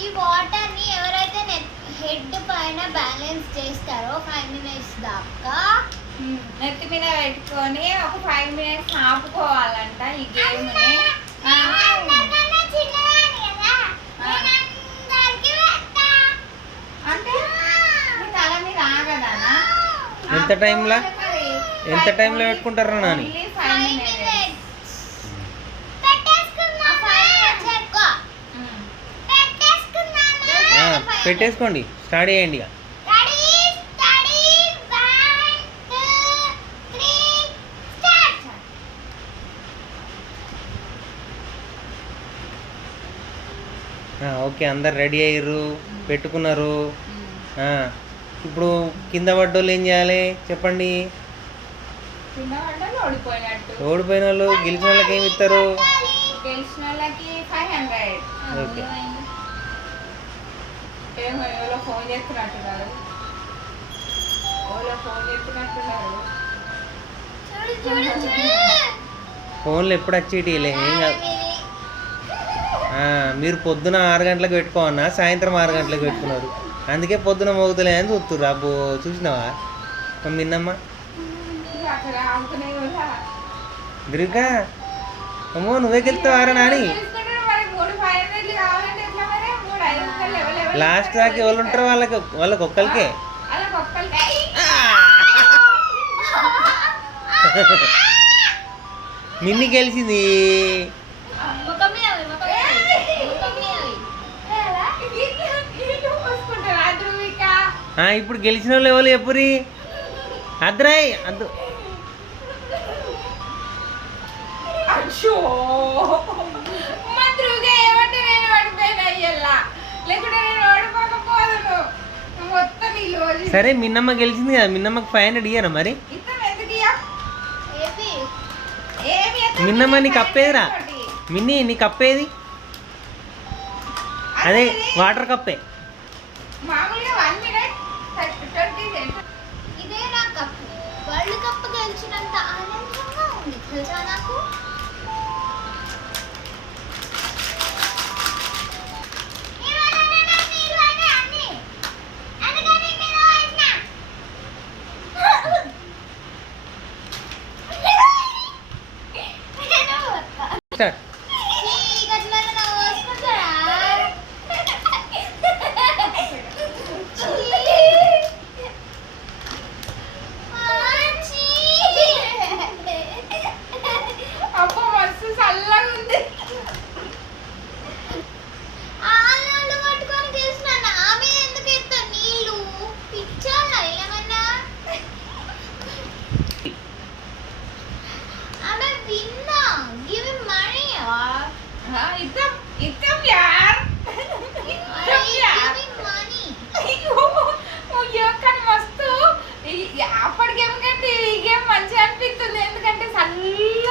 ఈ వాటర్ ని ఎవరైతే హెడ్ పైన బ్యాలెన్స్ చేస్తారో 5 minutes దాకా నెత్తి మీద పెట్టుకొని ఒక 5 minutes ఆపుకోవాలంట ఈ గేమ్ ని. అంటే మీ తల మీద ఆగదానా? ఎంత టైంలో పెట్టుకుంటారా నాని? 5 minutes. పెట్టేసుకోండి, స్టార్ట్ చేయండి ఇక. ఓకే, అందరు రెడీ అయ్యారు, పెట్టుకున్నారు. ఇప్పుడు కింద పడ్డోళ్ళు ఏం చేయాలి చెప్పండి? ఓడిపోయిన వాళ్ళు గెలిచిన వాళ్ళకి ఏమి ఇస్తారు? గెలిచిన వాళ్ళకి 500. ఓకే, ఎవరో ఫోన్ చేస్తున్నట్టున్నారు. ఫోన్లు ఎప్పుడు వచ్చేటిలే, ఏం కాదు. మీరు పొద్దున 6 గంటలకు పెట్టుకోవన్నా, సాయంత్రం 6 గంటలకు పెట్టుకున్నారు. అందుకే పొద్దున మోగుతలే అని చూస్తుర్రు. అబ్బో చూసినావా మిన్నమ్మ? దుర్గా అమ్మో, నువ్వే గెలుస్తావారా నాని? లాస్ట్ దాకా ఎవరు ఉంటారు? వాళ్ళకి ఒక్కరికే. మిన్ని గెలిచింది. ఇప్పుడు గెలిచిన వాళ్ళు ఎవరు ఎప్పురి? అద్రాయ్ అద్దు. సరే, మిన్నమ్మ గెలిచింది కదా, మిన్నమ్మకి 500 ఇయ్యరా మరి? మిన్నమ్మ నీ కప్పేదిరా? మిన్ని నీ కప్పేది? అదే వాటర్ కప్పే. ఇదే నా కప్పు. వరల్డ్ కప్ గెలిచినంత ఆనందంగా ఉంది తెలుసా నాకు. అప్పటికేమికంటే ఈ గేమ్ మంచిగా అనిపిస్తుంది, ఎందుకంటే చల్ల